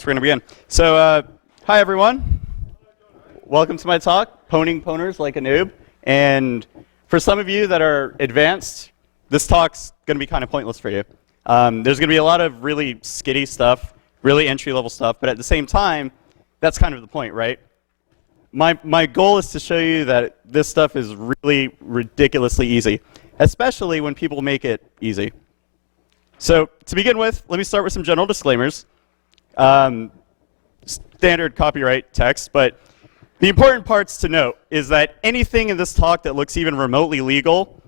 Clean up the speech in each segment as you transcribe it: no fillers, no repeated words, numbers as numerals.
So we're going to begin. So, hi everyone. Welcome to my talk, Pwners like a noob. And for some of you that are advanced, this talk's going to be kind of pointless for you. There's going to be a lot of really skitty stuff, really entry-level stuff, but at the same time, that's kind of the point, right? My goal is to show you that this stuff is really ridiculously easy, especially when people make it easy. So to begin with, let me start with some general disclaimers. Standard copyright text, but the important parts to note is that anything in this talk that looks even remotely legal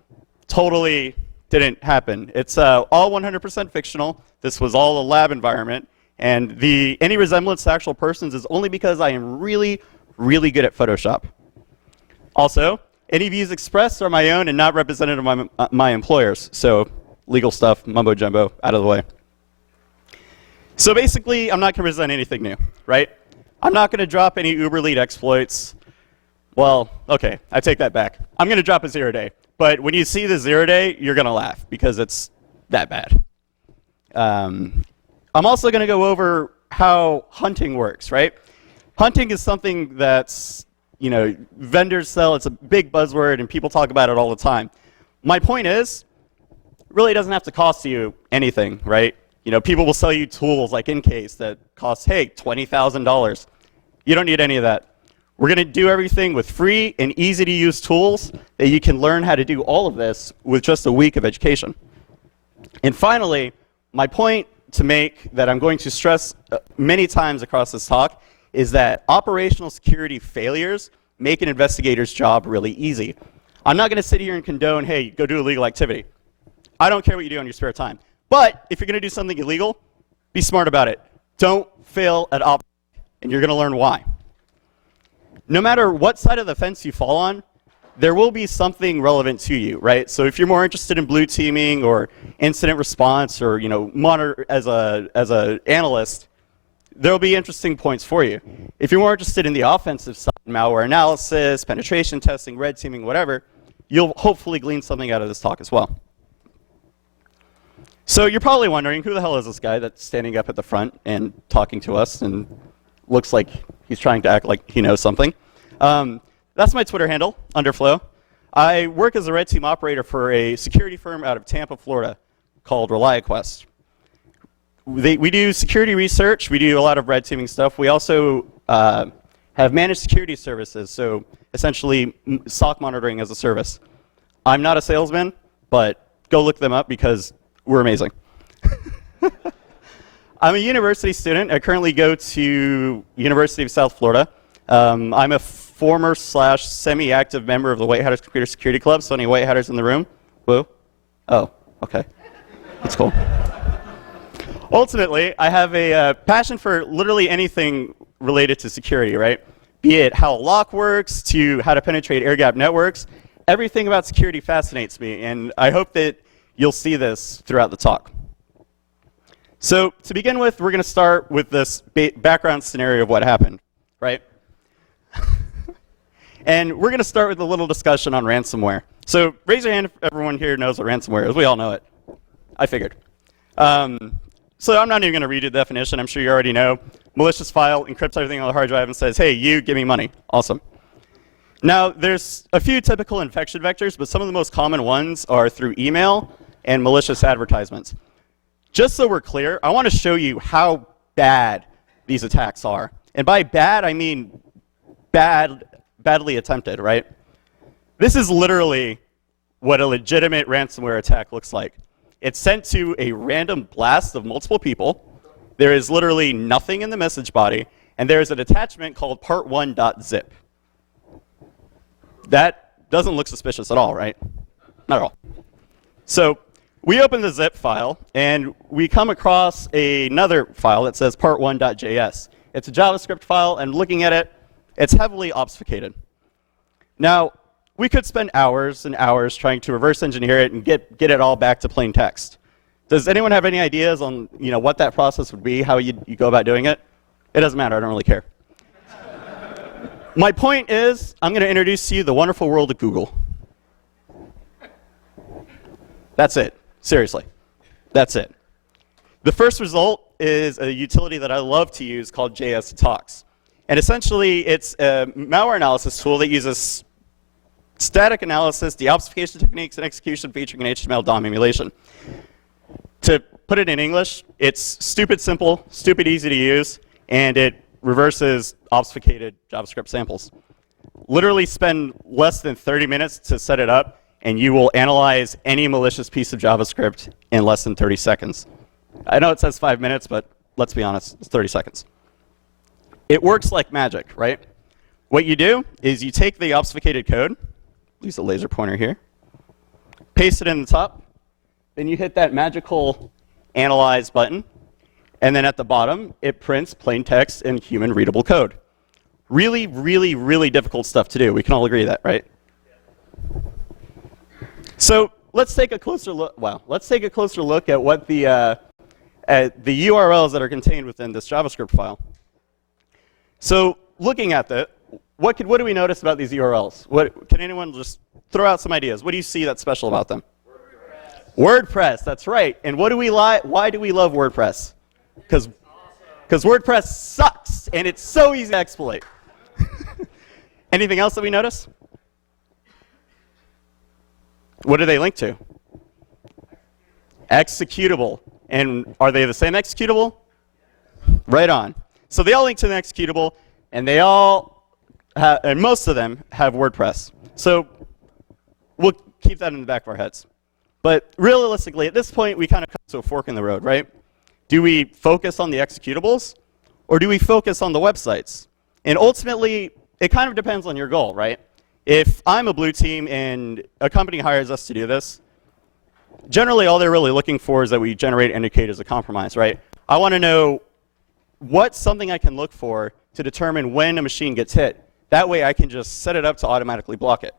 totally didn't happen. It's all 100% fictional. This was all a lab environment, and any resemblance to actual persons is only because I am really, really good at Photoshop. Also, any views expressed are my own and not representative of my employers. So legal stuff, mumbo jumbo, out of the way. So basically, I'm not going to present anything new, right? I'm not going to drop any Uber lead exploits. Well, okay, I take that back. I'm going to drop a 0-day. But when you see the 0-day, you're going to laugh because it's that bad. I'm also going to go over how hunting works, right? Hunting is something that's, vendors sell. It's a big buzzword, and people talk about it all the time. My point is, it really doesn't have to cost you anything, right? People will sell you tools like Incase that cost, hey, $20,000. You don't need any of that. We're going to do everything with free and easy to use tools that you can learn how to do all of this with just a week of education. And finally, my point to make that I'm going to stress many times across this talk is that operational security failures make an investigator's job really easy. I'm not going to sit here and condone, hey, go do illegal activity. I don't care what you do on your spare time. But if you're going to do something illegal, be smart about it. Don't fail at OPSEC, and you're going to learn why. No matter what side of the fence you fall on, there will be something relevant to you, right? So if you're more interested in blue teaming or incident response or monitor as a analyst, there will be interesting points for you. If you're more interested in the offensive side, malware analysis, penetration testing, red teaming, whatever, you'll hopefully glean something out of this talk as well. So you're probably wondering, who the hell is this guy that's standing up at the front and talking to us and looks like he's trying to act like he knows something? That's my Twitter handle, Underflow. I work as a red team operator for a security firm out of Tampa, Florida, called ReliaQuest. We do security research. We do a lot of red teaming stuff. We also have managed security services, so essentially SOC monitoring as a service. I'm not a salesman, but go look them up because we're amazing. I'm a university student. I currently go to University of South Florida. I'm a former / semi-active member of the White Hatters Computer Security Club. So any White Hatters in the room? Woo? Oh, okay. That's cool. Ultimately, I have a passion for literally anything related to security, right? Be it how a lock works to how to penetrate air-gapped networks. Everything about security fascinates me, and I hope that you'll see this throughout the talk. So to begin with, we're going to start with this background scenario of what happened, right? And we're going to start with a little discussion on ransomware. So raise your hand if everyone here knows what ransomware is. We all know it. I figured. So I'm not even going to read the definition. I'm sure you already know. Malicious file encrypts everything on the hard drive and says, hey, you, give me money. Awesome. Now, there's a few typical infection vectors, but some of the most common ones are through email and malicious advertisements. Just so we're clear, I want to show you how bad these attacks are. And by bad, I mean badly attempted, right? This is literally what a legitimate ransomware attack looks like. It's sent to a random blast of multiple people. There is literally nothing in the message body, and there's an attachment called part1.zip. That doesn't look suspicious at all, right? Not at all. So we open the zip file, and we come across another file that says part1.js. It's a JavaScript file, and looking at it, it's heavily obfuscated. Now, we could spend hours and hours trying to reverse engineer it and get it all back to plain text. Does anyone have any ideas on what that process would be, how you go about doing it? It doesn't matter. I don't really care. My point is, I'm going to introduce to you the wonderful world of Google. That's it. Seriously. That's it. The first result is a utility that I love to use called JS Talks. And essentially, it's a malware analysis tool that uses static analysis, deobfuscation techniques, and execution featuring an HTML DOM emulation. To put it in English, it's stupid simple, stupid easy to use, and it reverses obfuscated JavaScript samples. Literally spend less than 30 minutes to set it up, and you will analyze any malicious piece of JavaScript in less than 30 seconds. I know it says 5 minutes, but let's be honest, it's 30 seconds. It works like magic, right? What you do is you take the obfuscated code, use a laser pointer here, paste it in the top, then you hit that magical analyze button, and then at the bottom, it prints plain text and human readable code. Really, really, really difficult stuff to do. We can all agree that, right? So let's take a closer look. Well, let's take a closer look at what the URLs that are contained within this JavaScript file. So looking at that, what do we notice about these URLs? Can anyone just throw out some ideas? What do you see that's special about them? WordPress, that's right. And why do we love WordPress? Because WordPress sucks, and it's so easy to exploit. Anything else that we notice? What do they link to? Executable. And are they the same executable? Right on. So they all link to an executable, and they all and most of them have WordPress. So we'll keep that in the back of our heads. But realistically, at this point, we kind of come to a fork in the road, right? Do we focus on the executables, or do we focus on the websites? And ultimately, it kind of depends on your goal, right? If I'm a blue team and a company hires us to do this, generally all they're really looking for is that we generate indicators of compromise, right? I want to know what's something I can look for to determine when a machine gets hit. That way I can just set it up to automatically block it.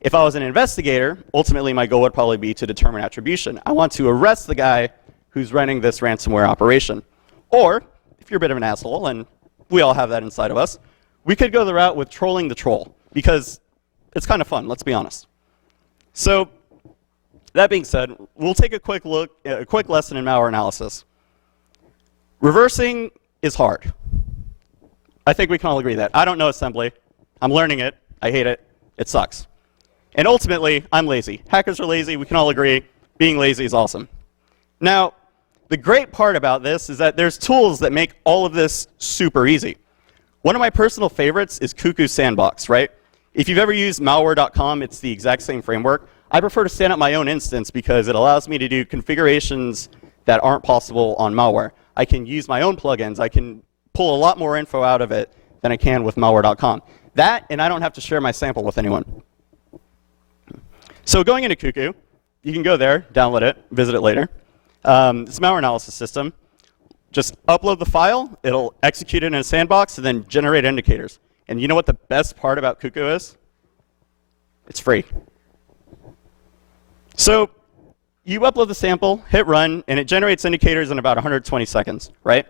If I was an investigator, ultimately my goal would probably be to determine attribution. I want to arrest the guy who's running this ransomware operation. Or, if you're a bit of an asshole, and we all have that inside of us, we could go the route with trolling the troll, because it's kind of fun, let's be honest. So, that being said, we'll take a quick lesson in malware analysis. Reversing is hard. I think we can all agree that. I don't know assembly. I'm learning it. I hate it. It sucks. And ultimately, I'm lazy. Hackers are lazy. We can all agree. Being lazy is awesome. Now, the great part about this is that there's tools that make all of this super easy. One of my personal favorites is Cuckoo Sandbox, right? If you've ever used malware.com, it's the exact same framework. I prefer to stand up my own instance because it allows me to do configurations that aren't possible on malware. I can use my own plugins. I can pull a lot more info out of it than I can with malware.com. That, and I don't have to share my sample with anyone. So going into Cuckoo, you can go there, download it, visit it later. It's a malware analysis system. Just upload the file, it'll execute it in a sandbox, and then generate indicators. And you know what the best part about Cuckoo is? It's free. So you upload the sample, hit run, and it generates indicators in about 120 seconds, right?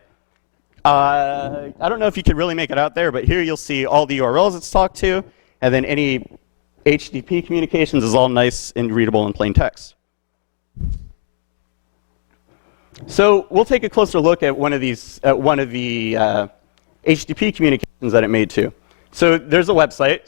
I don't know if you can really make it out there, but here you'll see all the URLs it's talked to, and then any HTTP communications is all nice and readable in plain text. So we'll take a closer look at one of the HTTP communications that it made to. So there's a website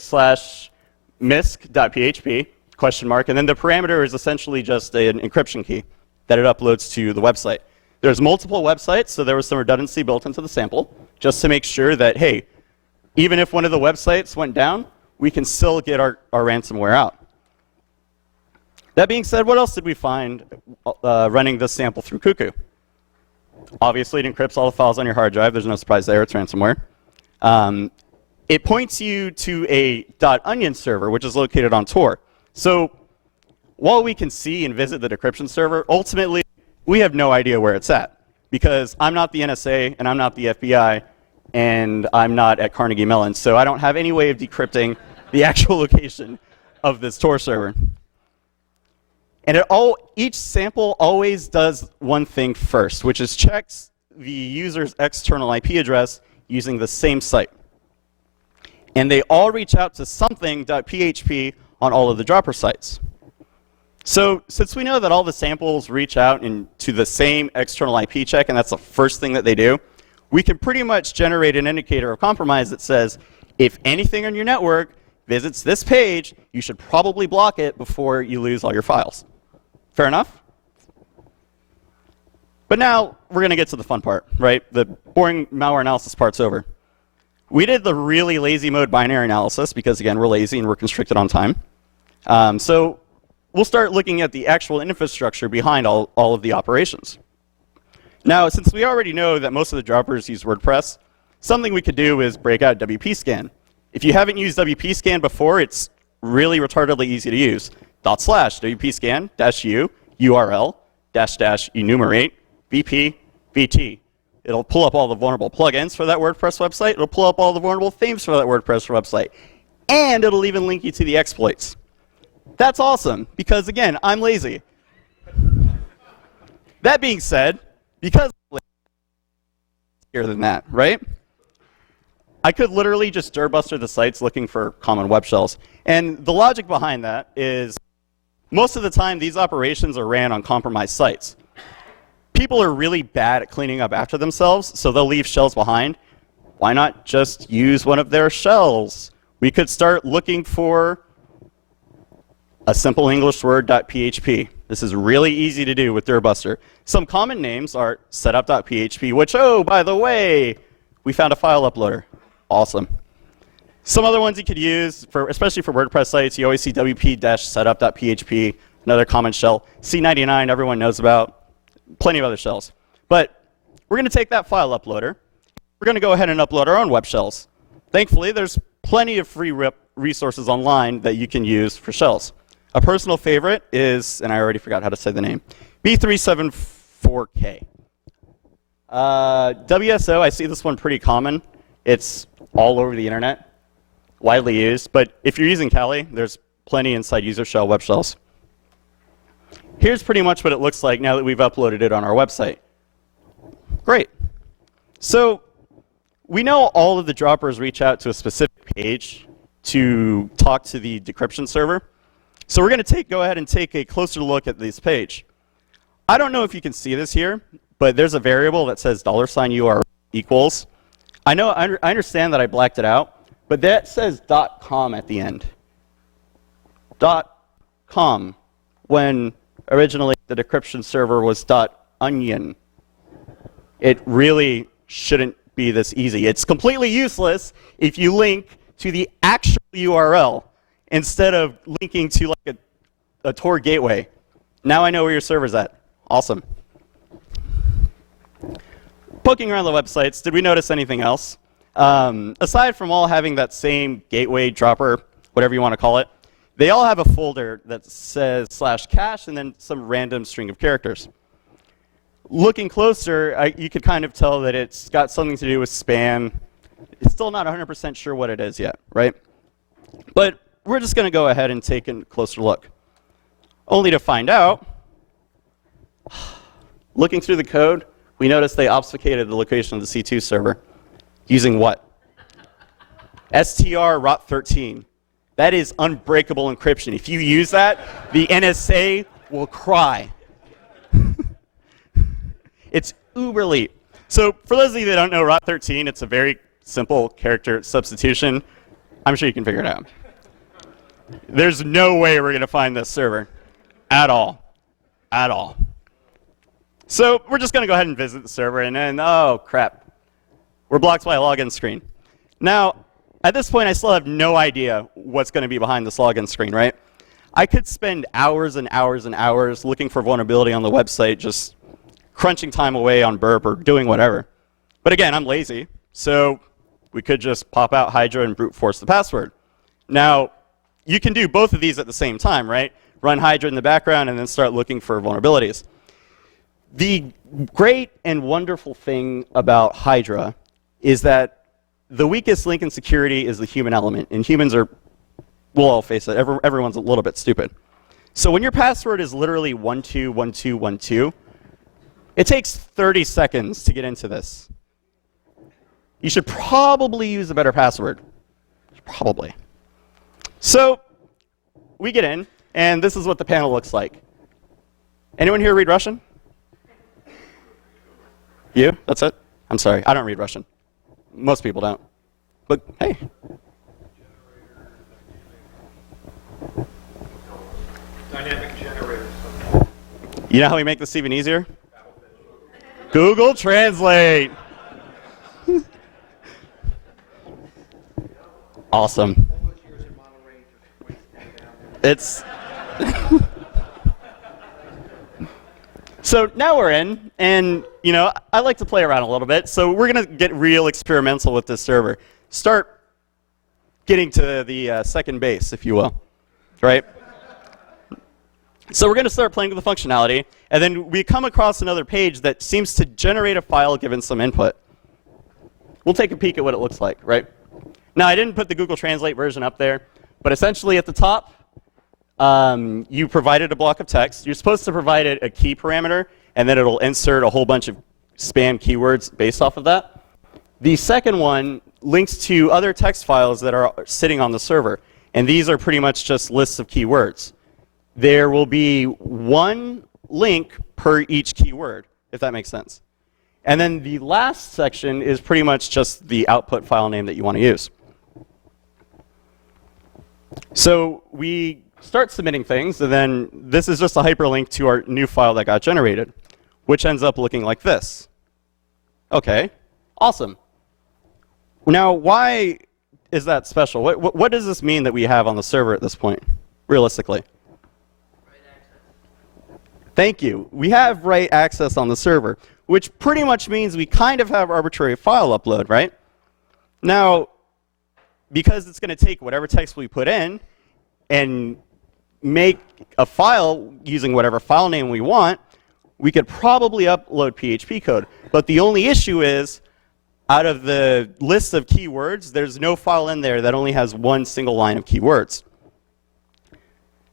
/misc.php ? And then the parameter is essentially just an encryption key that it uploads to the website. There's multiple websites, so there was some redundancy built into the sample, just to make sure that, hey, even if one of the websites went down, we can still get our ransomware out. That being said, what else did we find running this sample through Cuckoo? Obviously, it encrypts all the files on your hard drive. There's no surprise there. It's ransomware. It points you to a .onion server, which is located on Tor. So while we can see and visit the decryption server, ultimately, we have no idea where it's at. Because I'm not the NSA, and I'm not the FBI, and I'm not at Carnegie Mellon. So I don't have any way of decrypting the actual location of this Tor server. And each sample always does one thing first, which is checks the user's external IP address using the same site. And they all reach out to something.php on all of the dropper sites. So since we know that all the samples reach out into the same external IP check, and that's the first thing that they do, we can pretty much generate an indicator of compromise that says, if anything on your network visits this page, you should probably block it before you lose all your files. Fair enough? But now we're going to get to the fun part, right? The boring malware analysis part's over. We did the really lazy mode binary analysis because, again, we're lazy and we're constricted on time. So we'll start looking at the actual infrastructure behind all of the operations. Now, since we already know that most of the droppers use WordPress, something we could do is break out WP-scan. If you haven't used WP-scan before, it's really retardedly easy to use. / WP-scan -u URL -- enumerate VP VT. It'll pull up all the vulnerable plugins for that WordPress website. It'll pull up all the vulnerable themes for that WordPress website. And it'll even link you to the exploits. That's awesome, because again, I'm lazy. That being said, because I'm lazy, easier than that, right? I could literally just dirtbuster the sites looking for common web shells. And the logic behind that is most of the time these operations are ran on compromised sites. People are really bad at cleaning up after themselves, so they'll leave shells behind. Why not just use one of their shells? We could start looking for a simple English word .php. This is really easy to do with dirtbuster. Some common names are setup.php, which, oh, by the way, we found a file uploader. Awesome. Some other ones you could use, especially for WordPress sites, you always see wp-setup.php, another common shell. C99, everyone knows about. Plenty of other shells. But we're going to take that file uploader. We're going to go ahead and upload our own web shells. Thankfully, there's plenty of free resources online that you can use for shells. A personal favorite is, and I already forgot how to say the name, B374K. WSO, I see this one pretty common. It's all over the internet, widely used. But if you're using Kali, there's plenty inside user shell web shells. Here's pretty much what it looks like now that we've uploaded it on our website. Great. So we know all of the droppers reach out to a specific page to talk to the decryption server. So we're going to go ahead and take a closer look at this page. I don't know if you can see this here, but there's a variable that says $URL equals. I understand that I blacked it out, but that says .com at the end. .com, when originally the decryption server was .onion. It really shouldn't be this easy. It's completely useless if you link to the actual URL instead of linking to like a Tor gateway. Now I know where your server's at. Awesome. Poking around the websites, did we notice anything else? Aside from all having that same gateway dropper, whatever you want to call it, they all have a folder that says /cache and then some random string of characters. Looking closer, you could kind of tell that it's got something to do with spam. It's still not 100% sure what it is yet, right? But we're just going to go ahead and take a closer look. Only to find out, looking through the code, we noticed they obfuscated the location of the C2 server. Using what? strrot13. That is unbreakable encryption. If you use that, the NSA will cry. It's uber elite. So for those of you that don't know rot13, it's a very simple character substitution. I'm sure you can figure it out. There's no way we're going to find this server at all. At all. So we're just going to go ahead and visit the server, and then, oh, crap. We're blocked by a login screen. Now, at this point, I still have no idea what's going to be behind this login screen, right? I could spend hours and hours and hours looking for vulnerability on the website, just crunching time away on burp or doing whatever. But again, I'm lazy, so we could just pop out Hydra and brute force the password. Now, you can do both of these at the same time, right? Run Hydra in the background and then start looking for vulnerabilities. The great and wonderful thing about Hydra is that the weakest link in security is the human element, and humans are, we'll all face it, everyone's a little bit stupid. So when your password is literally 121212, it takes 30 seconds to get into this. You should probably use a better password. Probably. So we get in, and this is what the panel looks like. Anyone here read Russian? You? That's it? I'm sorry, I don't read Russian. Most people don't. But hey. Dynamic generators. You know how we make this even easier? Google Translate. Awesome. It's so now we're in, and you know I like to play around a little bit. So we're gonna get real experimental with this server. Start getting to the second base, if you will, right? So we're going to start playing with the functionality, and then we come across another page that seems to generate a file given some input. We'll take a peek at what it looks like, right? Now, I didn't put the Google Translate version up there, but essentially at the top, you provided a block of text. You're supposed to provide it a key parameter, and then it'll insert a whole bunch of spam keywords based off of that. The second one links to other text files that are sitting on the server, and these are pretty much just lists of keywords. There will be one link per each keyword, if that makes sense. And then the last section is pretty much just the output file name that you want to use. So we start submitting things, and then this is just a hyperlink to our new file that got generated, which ends up looking like this. OK, awesome. Now, why is that special? What does this mean that we have on the server at this point, realistically? Thank you. We have write access on the server, which pretty much means we kind of have arbitrary file upload, right? Now, because it's going to take whatever text we put in and make a file using whatever file name we want, we could probably upload PHP code. But the only issue is, out of the list of keywords, there's no file in there that only has one single line of keywords.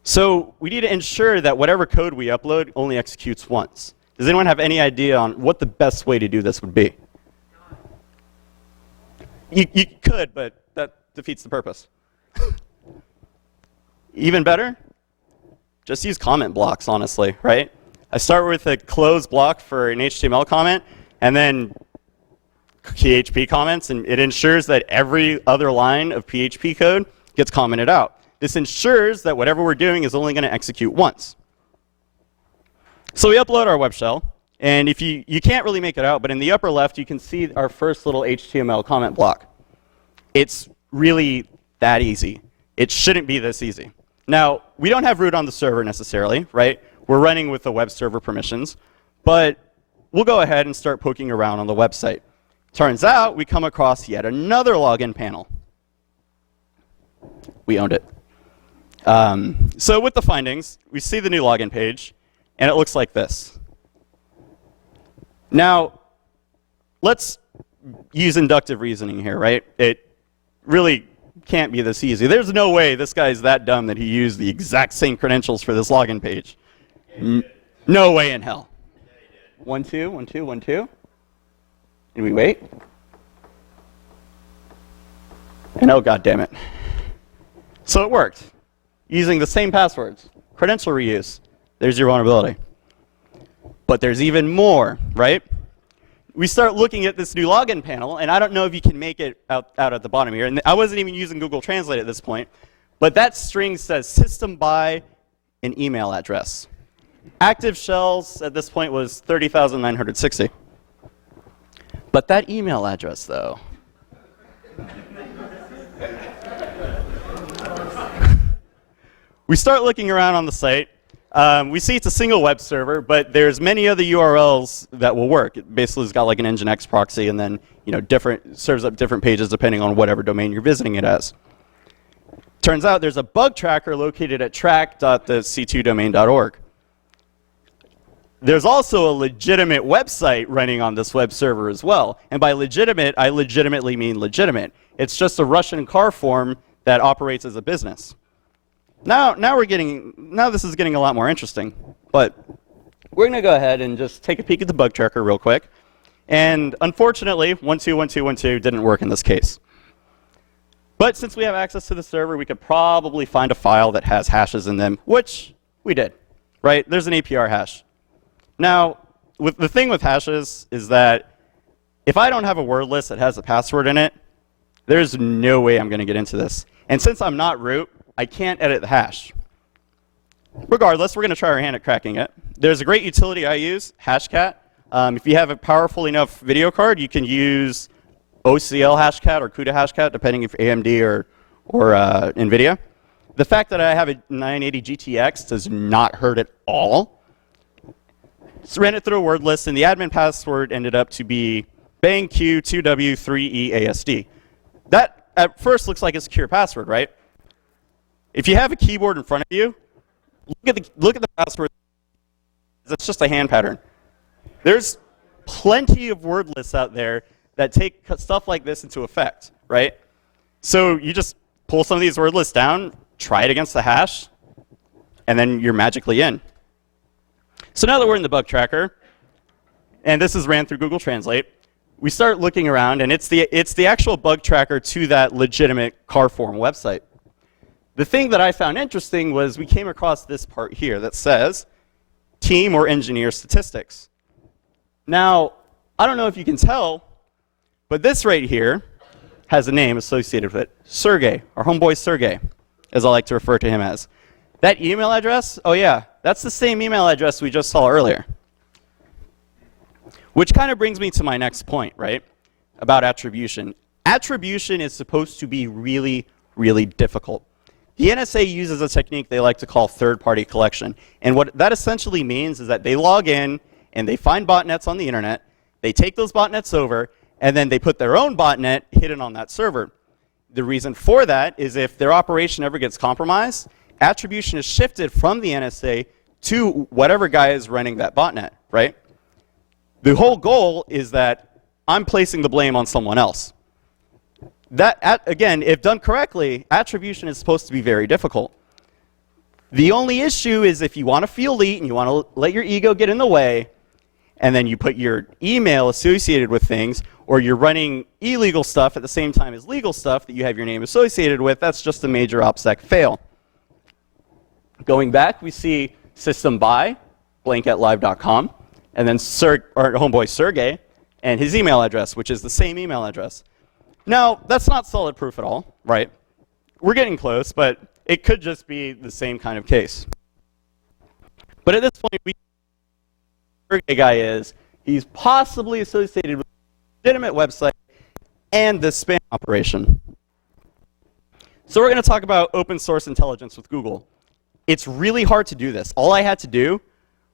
So we need to ensure that whatever code we upload only executes once. Does anyone have any idea on what the best way to do this would be? You could, but that defeats the purpose. Even better? Just use comment blocks, honestly, right? I start with a closed block for an HTML comment, and then PHP comments, and it ensures that every other line of PHP code gets commented out. This ensures that whatever we're doing is only going to execute once. So we upload our web shell, and if you can't really make it out, but in the upper left, you can see our first little HTML comment block. It's really that easy. It shouldn't be this easy. Now, we don't have root on the server necessarily, right? We're running with the web server permissions, but we'll go ahead and start poking around on the website. Turns out we come across yet another login panel. We owned it. So with the findings, we see the new login page, and it looks like this. Now, let's use inductive reasoning here, right? It really can't be this easy. There's no way this guy's that dumb that he used the exact same credentials for this login page. No way in hell. 1, 2, 1, 2, 1, 2. And we wait. And oh, god damn it. So it worked. Using the same passwords. Credential reuse. There's your vulnerability. But there's even more, right? We start looking at this new login panel, and I don't know if you can make it out at the bottom here. And I wasn't even using Google Translate at this point. But that string says system by an email address. Active shells at this point was 30,960. But that email address, though. We start looking around on the site. We see it's a single web server, but there's many other URLs that will work. It basically has got like an Nginx proxy, and then serves up different pages depending on whatever domain you're visiting it as. Turns out there's a bug tracker located at track.thec2domain.org. There's also a legitimate website running on this web server as well. And by legitimate, I legitimately mean legitimate. It's just a Russian car form that operates as a business. Now this is getting a lot more interesting. But we're going to go ahead and just take a peek at the bug tracker real quick. And unfortunately, 121212 didn't work in this case. But since we have access to the server, we could probably find a file that has hashes in them, which we did, right? There's an APR hash. Now, the thing with hashes is that if I don't have a word list that has a password in it, there's no way I'm going to get into this. And since I'm not root, I can't edit the hash. Regardless, we're going to try our hand at cracking it. There's a great utility I use, Hashcat. If you have a powerful enough video card, you can use OCL Hashcat or CUDA Hashcat, depending if AMD or NVIDIA. The fact that I have a 980 GTX does not hurt at all. So ran it through a word list, and the admin password ended up to be bangq2w3easd. That at first looks like a secure password, right? If you have a keyboard in front of you, look at the password. It's just a hand pattern. There's plenty of word lists out there that take stuff like this into effect, right? So you just pull some of these word lists down, try it against the hash, and then you're magically in. So now that we're in the bug tracker, and this is ran through Google Translate, we start looking around, and it's the actual bug tracker to that legitimate Carform website. The thing that I found interesting was we came across this part here that says team or engineer statistics. Now, I don't know if you can tell, but this right here has a name associated with it. Sergey, our homeboy Sergey, as I like to refer to him as. That email address, oh yeah, that's the same email address we just saw earlier. Which kind of brings me to my next point, right, about attribution. Attribution is supposed to be really, really difficult. The NSA uses a technique they like to call third-party collection. And what that essentially means is that they log in and they find botnets on the internet, they take those botnets over, and then they put their own botnet hidden on that server. The reason for that is if their operation ever gets compromised, attribution is shifted from the NSA to whatever guy is running that botnet, right? The whole goal is that I'm placing the blame on someone else. That, again, if done correctly, attribution is supposed to be very difficult. The only issue is if you want to feel elite and you want to let your ego get in the way, and then you put your email associated with things, or you're running illegal stuff at the same time as legal stuff that you have your name associated with, that's just a major OPSEC fail. Going back, we see system by blackhat.live.com, and then our homeboy Sergey, and his email address, which is the same email address. Now, that's not solid proof at all, right? We're getting close, but it could just be the same kind of case. But at this point, Sergey guy is, he's possibly associated with a legitimate website and the spam operation. So we're going to talk about open source intelligence with Google. It's really hard to do this. All I had to do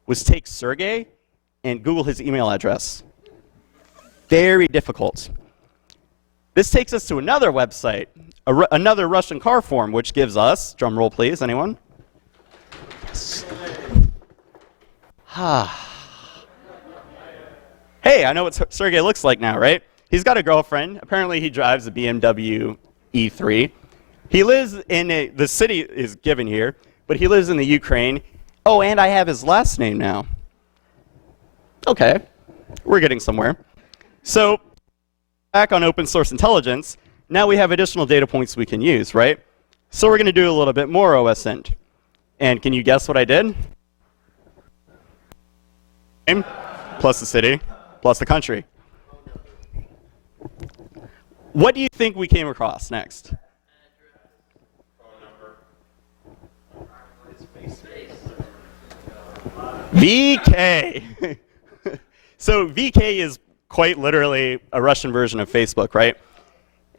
was take Sergey and Google his email address. Very difficult. This takes us to another website, another Russian Carform, which gives us, drum roll please, anyone? Yes. Hey, I know what Sergey looks like now, right? He's got a girlfriend. Apparently he drives a BMW E3. He lives in the city is given here, but he lives in the Ukraine. Oh, and I have his last name now. Okay, we're getting somewhere. So back on open source intelligence, now we have additional data points we can use, right? So we're going to do a little bit more OSINT. And can you guess what I did? Name plus the city plus the country. What do you think we came across next? VK. So VK is quite literally a Russian version of Facebook, right?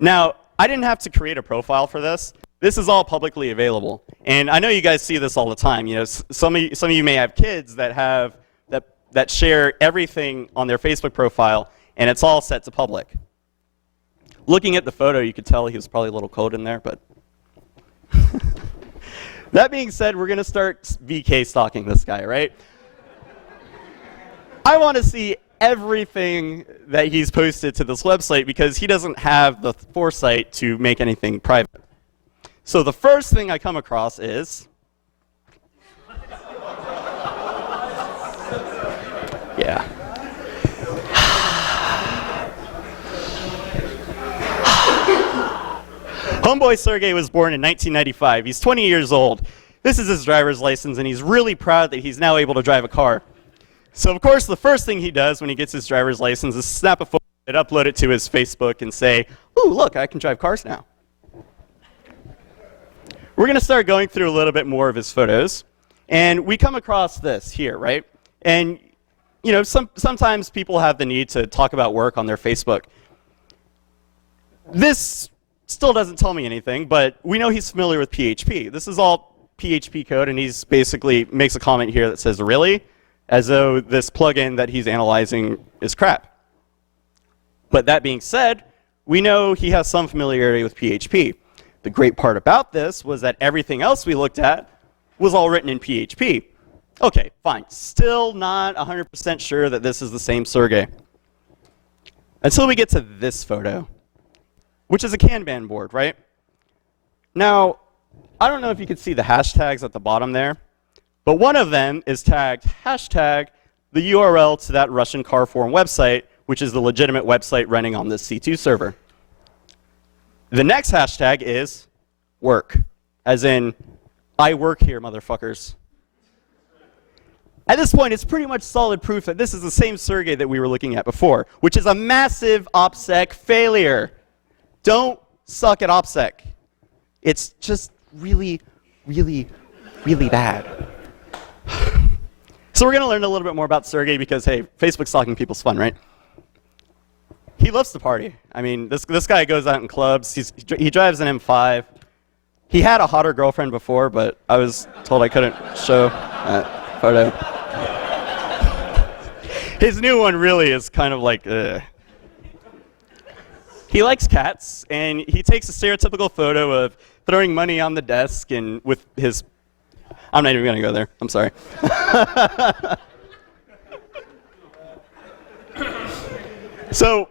Now, I didn't have to create a profile for this. This is all publicly available. And I know you guys see this all the time. You know, some of you may have kids that share everything on their Facebook profile, and it's all set to public. Looking at the photo, you could tell he was probably a little cold in there, but that being said, we're going to start VK stalking this guy, right? I want to see everything that he's posted to this website because he doesn't have the foresight to make anything private. So the first thing I come across is, yeah. Homeboy Sergey was born in 1995. He's 20 years old. This is his driver's license, and he's really proud that he's now able to drive a car. So, of course, the first thing he does when he gets his driver's license is snap a photo and upload it to his Facebook and say, ooh, look, I can drive cars now. We're going to start going through a little bit more of his photos. And we come across this here, right? And, you know, sometimes people have the need to talk about work on their Facebook. This still doesn't tell me anything, but we know he's familiar with PHP. This is all PHP code, and he's basically makes a comment here that says, really? As though this plugin that he's analyzing is crap. But that being said, we know he has some familiarity with PHP. The great part about this was that everything else we looked at was all written in PHP. Okay, fine. Still not 100% sure that this is the same Sergey. Until we get to this photo, which is a Kanban board, right? Now, I don't know if you can see the hashtags at the bottom there, but one of them is tagged hashtag the URL to that Russian car forum website, which is the legitimate website running on this C2 server. The next hashtag is work, as in, I work here, motherfuckers. At this point, it's pretty much solid proof that this is the same Sergey that we were looking at before, which is a massive OPSEC failure. Don't suck at OPSEC. It's just really, really, really bad. So we're going to learn a little bit more about Sergey because, hey, Facebook stalking people's fun, right? He loves to party. I mean, this guy goes out in clubs. He drives an M5. He had a hotter girlfriend before, but I was told I couldn't show that photo. His new one really is kind of like, ugh. He likes cats, and he takes a stereotypical photo of throwing money on the desk and with his... I'm not even going to go there. I'm sorry. So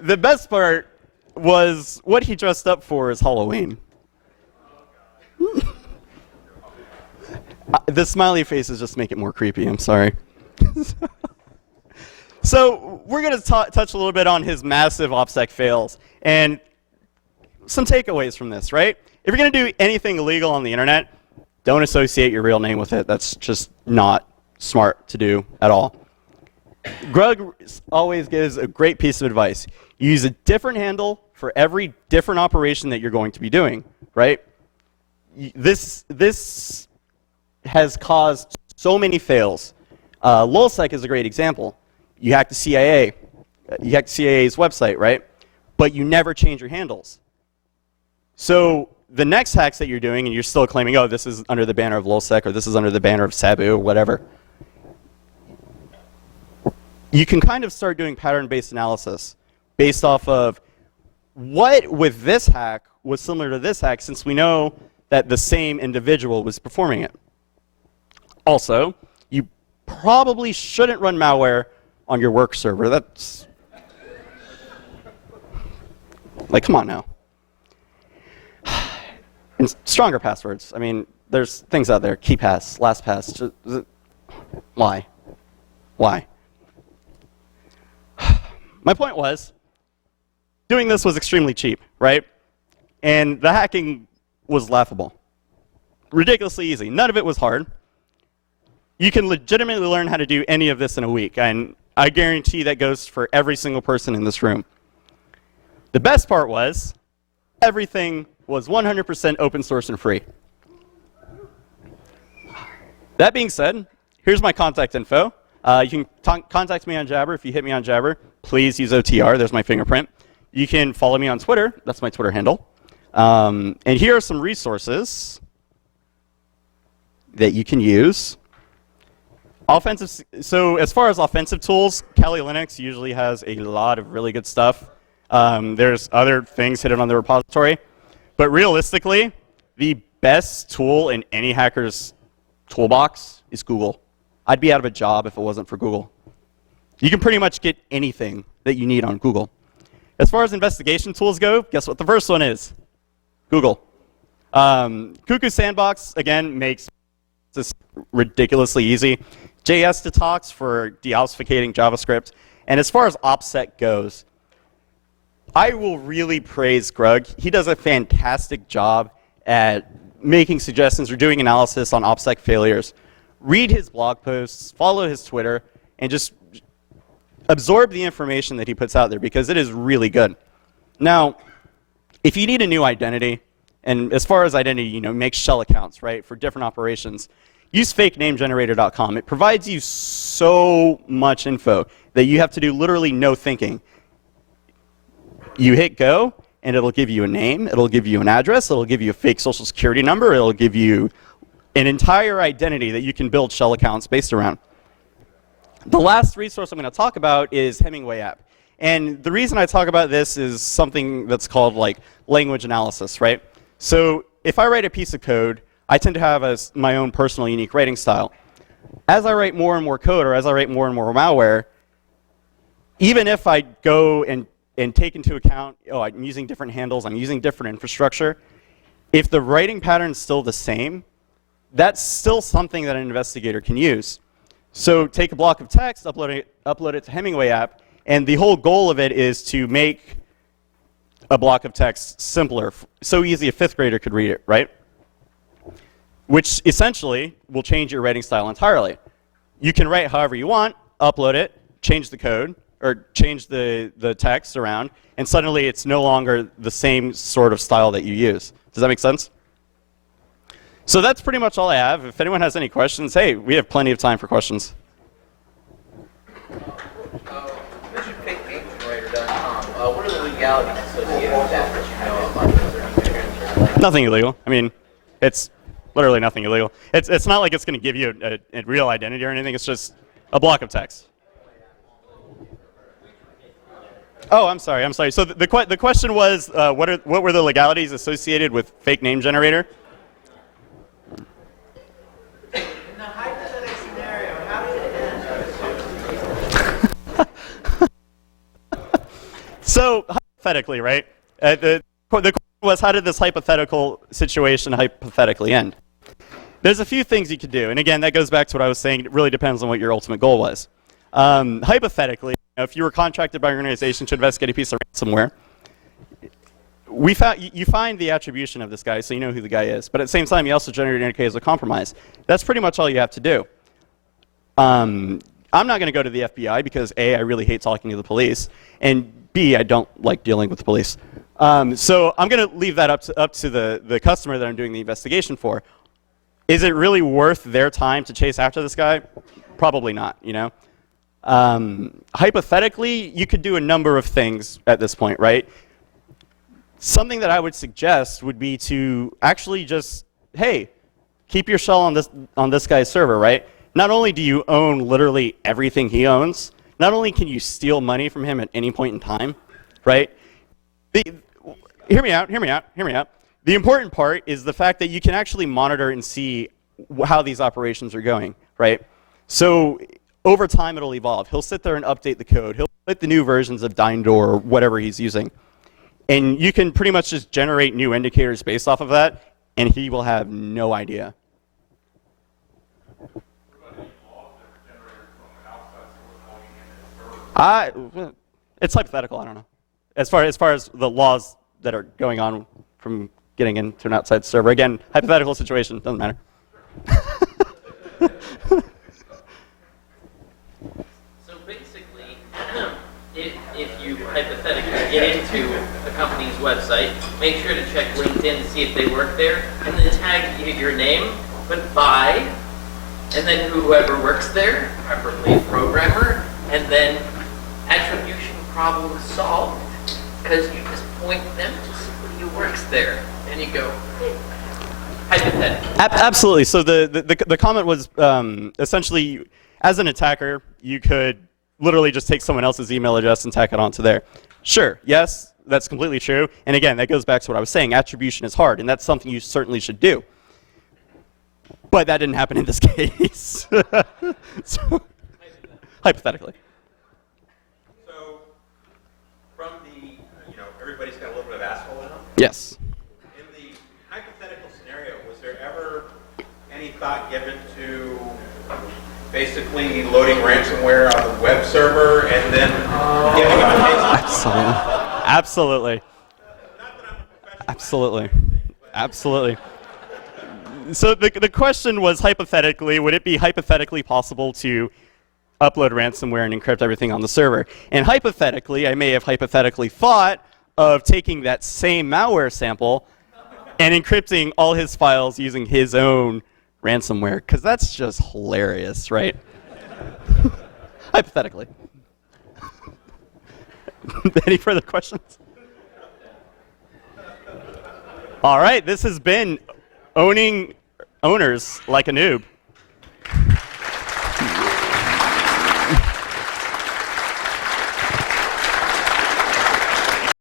the best part was what he dressed up for is Halloween. The smiley faces just make it more creepy. I'm sorry. So we're going to touch a little bit on his massive OPSEC fails and some takeaways from this, right? If you're going to do anything illegal on the internet, don't associate your real name with it. That's just not smart to do at all. Grug always gives a great piece of advice. Use a different handle for every different operation that you're going to be doing, right? This has caused so many fails. LulzSec is a great example. You hack the CIA. You hack the CIA's website, right? But you never change your handles. So the next hacks that you're doing, and you're still claiming, oh, this is under the banner of LulzSec, or this is under the banner of Sabu, or whatever, you can kind of start doing pattern-based analysis based off of what with this hack was similar to this hack, since we know that the same individual was performing it. Also, you probably shouldn't run malware on your work server. That's like, come on now. And stronger passwords. I mean, there's things out there. KeyPass, LastPass. Just, why? Why? My point was, doing this was extremely cheap, right? And the hacking was laughable. Ridiculously easy. None of it was hard. You can legitimately learn how to do any of this in a week, and I guarantee that goes for every single person in this room. The best part was, everything was 100% open source and free. That being said, here's my contact info. You can contact me on Jabber. If you hit me on Jabber, please use OTR. There's my fingerprint. You can follow me on Twitter. That's my Twitter handle. And here are some resources that you can use. So as far as offensive tools, Kali Linux usually has a lot of really good stuff. There's other things hidden on the repository. But realistically, the best tool in any hacker's toolbox is Google. I'd be out of a job if it wasn't for Google. You can pretty much get anything that you need on Google. As far as investigation tools go, guess what the first one is? Google. Cuckoo Sandbox, again, makes this ridiculously easy. JS Detox for deobfuscating JavaScript. And as far as OPSEC goes, I will really praise Grug. He does a fantastic job at making suggestions or doing analysis on OPSEC failures. Read his blog posts, follow his Twitter, and just absorb the information that he puts out there because it is really good. Now, if you need a new identity, and as far as identity, make shell accounts, right, for different operations, use fakenamegenerator.com. It provides you so much info that you have to do literally no thinking. You hit go, and it'll give you a name, it'll give you an address, it'll give you a fake social security number, it'll give you an entire identity that you can build shell accounts based around. The last resource I'm going to talk about is Hemingway app. And the reason I talk about this is something that's called like language analysis, right? So if I write a piece of code, I tend to have my own personal unique writing style. As I write more and more code, or as I write more and more malware, even if I go and take into account, I'm using different handles, I'm using different infrastructure, if the writing pattern is still the same, that's still something that an investigator can use. So take a block of text, upload it to Hemingway app, and the whole goal of it is to make a block of text simpler, so easy a fifth grader could read it, right? Which essentially will change your writing style entirely. You can write however you want, upload it, change the code, or change the text around, and suddenly it's no longer the same sort of style that you use. Does that make sense? So that's pretty much all I have. If anyone has any questions, hey, we have plenty of time for questions. Mention fakenamegenerator.com. What are the legalities associated with that of? Nothing illegal. I mean, it's literally nothing illegal. It's not like it's going to give you a real identity or anything. It's just a block of text. Oh, I'm sorry. So the question was, what were the legalities associated with fake name generator? So hypothetically, right? The question was, how did this hypothetical situation hypothetically end? There's a few things you could do, and again, that goes back to what I was saying. It really depends on what your ultimate goal was. Hypothetically, if you were contracted by an organization to investigate a piece of ransomware, you find the attribution of this guy, so you know who the guy is. But at the same time, you also generate an indicator of compromise. That's pretty much all you have to do. I'm not going to go to the FBI because A, I really hate talking to the police, and B, I don't like dealing with the police. So I'm going to leave that up to the customer that I'm doing the investigation for. Is it really worth their time to chase after this guy? Probably not, Hypothetically, you could do a number of things at this point, right? Something that I would suggest would be to actually just, hey, keep your shell on this guy's server, right? Not only do you own literally everything he owns, not only can you steal money from him at any point in time, right? Hear me out. The important part is the fact that you can actually monitor and see how these operations are going, right? So over time, it'll evolve. He'll sit there and update the code. He'll put the new versions of Dyndoor or whatever he's using. And you can pretty much just generate new indicators based off of that, and he will have no idea. It's hypothetical. I don't know. As far as the laws that are going on from getting into an outside server, again, hypothetical situation, doesn't matter. So basically, if you hypothetically get into a company's website, make sure to check LinkedIn to see if they work there, and then tag your name, put by, and then whoever works there, preferably a programmer, and then attribution problem solved, because you just point them to somebody who works there, and you go, hypothetically. Absolutely. So the comment was essentially, as an attacker, you could literally just take someone else's email address and tack it onto there. Sure, yes, that's completely true. And again, that goes back to what I was saying. Attribution is hard, and that's something you certainly should do. But that didn't happen in this case. So, hypothetically. So, from the, everybody's got a little bit of asshole in them. Yes. In the hypothetical scenario, was there ever any thought given to basically loading ransomware on the web server and then giving them a taste? I'm sorry. Absolutely. Absolutely. Absolutely. So the question was, hypothetically, would it be hypothetically possible to upload ransomware and encrypt everything on the server? And hypothetically, I may have hypothetically thought of taking that same malware sample and encrypting all his files using his own ransomware, because that's just hilarious, right? Hypothetically. Any further questions? All right, this has been owning owners like a noob.